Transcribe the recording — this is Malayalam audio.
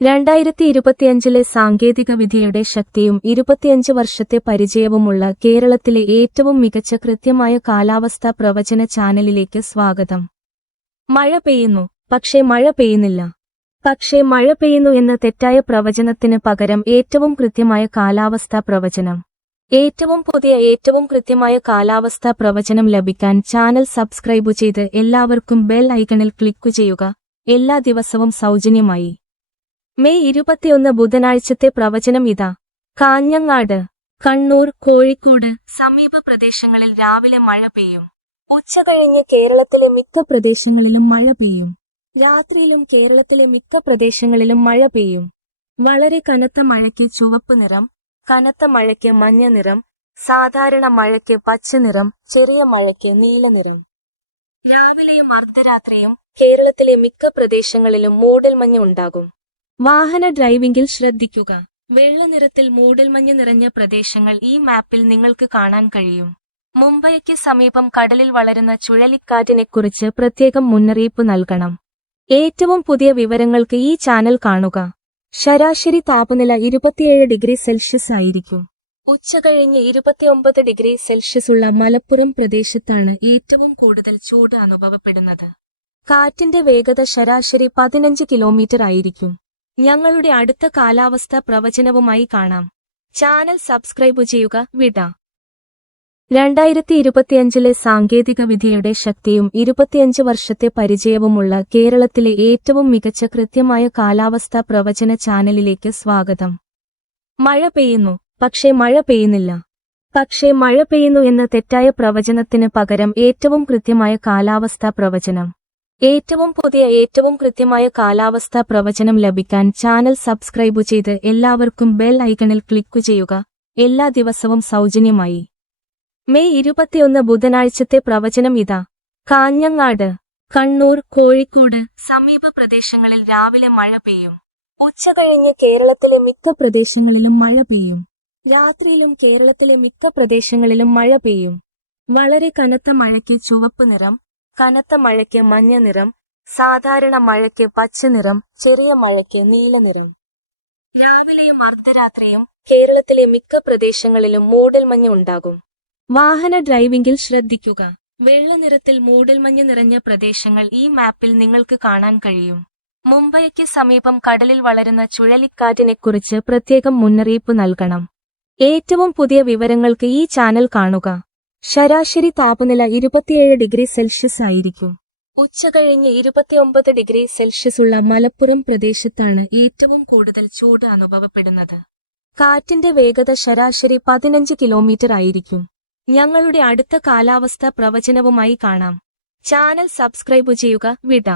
2025 സാങ്കേതികവിദ്യയുടെ ശക്തിയും 25 വർഷത്തെ പരിചയവുമുള്ള കേരളത്തിലെ ഏറ്റവും മികച്ച കൃത്യമായ കാലാവസ്ഥാ പ്രവചന ചാനലിലേക്ക് സ്വാഗതം. മഴ പെയ്യുന്നു, പക്ഷേ മഴ പെയ്യുന്നില്ല. പക്ഷേ മഴ പെയ്യുന്നു എന്ന തെറ്റായ പ്രവചനത്തിന് പകരം ഏറ്റവും കൃത്യമായ കാലാവസ്ഥാ പ്രവചനം. ഏറ്റവും പുതിയ ഏറ്റവും കൃത്യമായ കാലാവസ്ഥാ പ്രവചനം ലഭിക്കാൻ ചാനൽ സബ്സ്ക്രൈബ് ചെയ്ത് എല്ലാവർക്കും ബെൽ ഐക്കണിൽ ക്ലിക്ക് ചെയ്യുക. എല്ലാ ദിവസവും സൗജന്യമായി. മെയ് 21 ബുധനാഴ്ചത്തെ പ്രവചനം ഇതാ. കാഞ്ഞങ്ങാട്, കണ്ണൂർ, കോഴിക്കോട് സമീപ പ്രദേശങ്ങളിൽ രാവിലെ മഴ പെയ്യും. ഉച്ചകഴിഞ്ഞ് കേരളത്തിലെ മിക്ക പ്രദേശങ്ങളിലും മഴ പെയ്യും. രാത്രിയിലും കേരളത്തിലെ മിക്ക പ്രദേശങ്ങളിലും മഴ പെയ്യും. വളരെ കനത്ത മഴയ്ക്ക് ചുവപ്പ് നിറം, കനത്ത മഴയ്ക്ക് മഞ്ഞ നിറം, സാധാരണ മഴയ്ക്ക് പച്ച നിറം, ചെറിയ മഴയ്ക്ക് നീല നിറം. രാവിലെയും അർദ്ധരാത്രിയും കേരളത്തിലെ മിക്ക പ്രദേശങ്ങളിലും മൂടൽമഞ്ഞ് ഉണ്ടാകും. വാഹന ഡ്രൈവിംഗിൽ ശ്രദ്ധിക്കുക. വെള്ള നിറത്തിൽ മൂടൽമഞ്ഞ് നിറഞ്ഞ പ്രദേശങ്ങൾ ഈ മാപ്പിൽ നിങ്ങൾക്ക് കാണാൻ കഴിയും. മുംബൈക്ക് സമീപം കടലിൽ വളരുന്ന ചുഴലിക്കാറ്റിനെക്കുറിച്ച് പ്രത്യേകം മുന്നറിയിപ്പ് നൽകണം. ഏറ്റവും പുതിയ വിവരങ്ങൾക്ക് ഈ ചാനൽ കാണുക. ശരാശരി താപനില 27 ഡിഗ്രി സെൽഷ്യസ് ആയിരിക്കും. ഉച്ചകഴിഞ്ഞ് 29 ഡിഗ്രി സെൽഷ്യസ് ഉള്ള മലപ്പുറം പ്രദേശത്താണ് ഏറ്റവും കൂടുതൽ ചൂട് അനുഭവപ്പെടുന്നത്. കാറ്റിന്റെ വേഗത ശരാശരി 15 കിലോമീറ്റർ ആയിരിക്കും. ഞങ്ങളുടെ അടുത്ത കാലാവസ്ഥാ പ്രവചനവുമായി കാണാം. ചാനൽ സബ്സ്ക്രൈബ് ചെയ്യുക. വിട. 2025 സാങ്കേതികവിദ്യയുടെ ശക്തിയും 25 വർഷത്തെ പരിചയവുമുള്ള കേരളത്തിലെ ഏറ്റവും മികച്ച കൃത്യമായ കാലാവസ്ഥാ പ്രവചന ചാനലിലേക്ക് സ്വാഗതം. മഴ പെയ്യുന്നു, പക്ഷേ മഴ പെയ്യുന്നില്ല. പക്ഷേ മഴ പെയ്യുന്നു എന്ന തെറ്റായ പ്രവചനത്തിന് പകരം ഏറ്റവും കൃത്യമായ കാലാവസ്ഥാ പ്രവചനം. ഏറ്റവും പുതിയ ഏറ്റവും കൃത്യമായ കാലാവസ്ഥാ പ്രവചനം ലഭിക്കാൻ ചാനൽ സബ്സ്ക്രൈബ് ചെയ്ത് എല്ലാവർക്കും ബെൽ ഐക്കണിൽ ക്ലിക്ക് ചെയ്യുക. എല്ലാ ദിവസവും സൗജന്യമായി. മെയ് 21 ബുധനാഴ്ചത്തെ പ്രവചനം ഇതാ. കാഞ്ഞങ്ങാട്, കണ്ണൂർ, കോഴിക്കോട് സമീപ പ്രദേശങ്ങളിൽ രാവിലെ മഴ പെയ്യും. ഉച്ചകഴിഞ്ഞ് കേരളത്തിലെ മിക്ക പ്രദേശങ്ങളിലും മഴ പെയ്യും. രാത്രിയിലും കേരളത്തിലെ മിക്ക പ്രദേശങ്ങളിലും മഴ പെയ്യും. വളരെ കനത്ത മഴയ്ക്ക് ചുവപ്പ് നിറം, കനത്ത മഴയ്ക്ക് മഞ്ഞ നിറം, സാധാരണ മഴയ്ക്ക് പച്ച നിറം, ചെറിയ മഴയ്ക്ക് നീല നിറം. രാവിലെയും അർദ്ധരാത്രിയും കേരളത്തിലെ മിക്ക പ്രദേശങ്ങളിലും മൂടൽമഞ്ഞ് ഉണ്ടാകും. വാഹന ഡ്രൈവിംഗിൽ ശ്രദ്ധിക്കുക. വെള്ള നിറത്തിൽ മൂടൽമഞ്ഞ് നിറഞ്ഞ പ്രദേശങ്ങൾ ഈ മാപ്പിൽ നിങ്ങൾക്ക് കാണാൻ കഴിയും. മുംബൈക്ക് സമീപം കടലിൽ വളരുന്ന ചുഴലിക്കാറ്റിനെക്കുറിച്ച് പ്രത്യേകം മുന്നറിയിപ്പ് നൽകണം. ഏറ്റവും പുതിയ വിവരങ്ങൾക്ക് ഈ ചാനൽ കാണുക. ശരാശരി താപനില 27 ഡിഗ്രി സെൽഷ്യസ് ആയിരിക്കും. ഉച്ചകഴിഞ്ഞ് 29 ഡിഗ്രി സെൽഷ്യസ് ഉള്ള മലപ്പുറം പ്രദേശത്താണ് ഏറ്റവും കൂടുതൽ ചൂട് അനുഭവപ്പെടുന്നത്. കാറ്റിന്റെ വേഗത ശരാശരി 15 കിലോമീറ്റർ ആയിരിക്കും. ഞങ്ങളുടെ അടുത്ത കാലാവസ്ഥാ പ്രവചനവുമായി കാണാം. ചാനൽ സബ്സ്ക്രൈബ് ചെയ്യുക. വിട.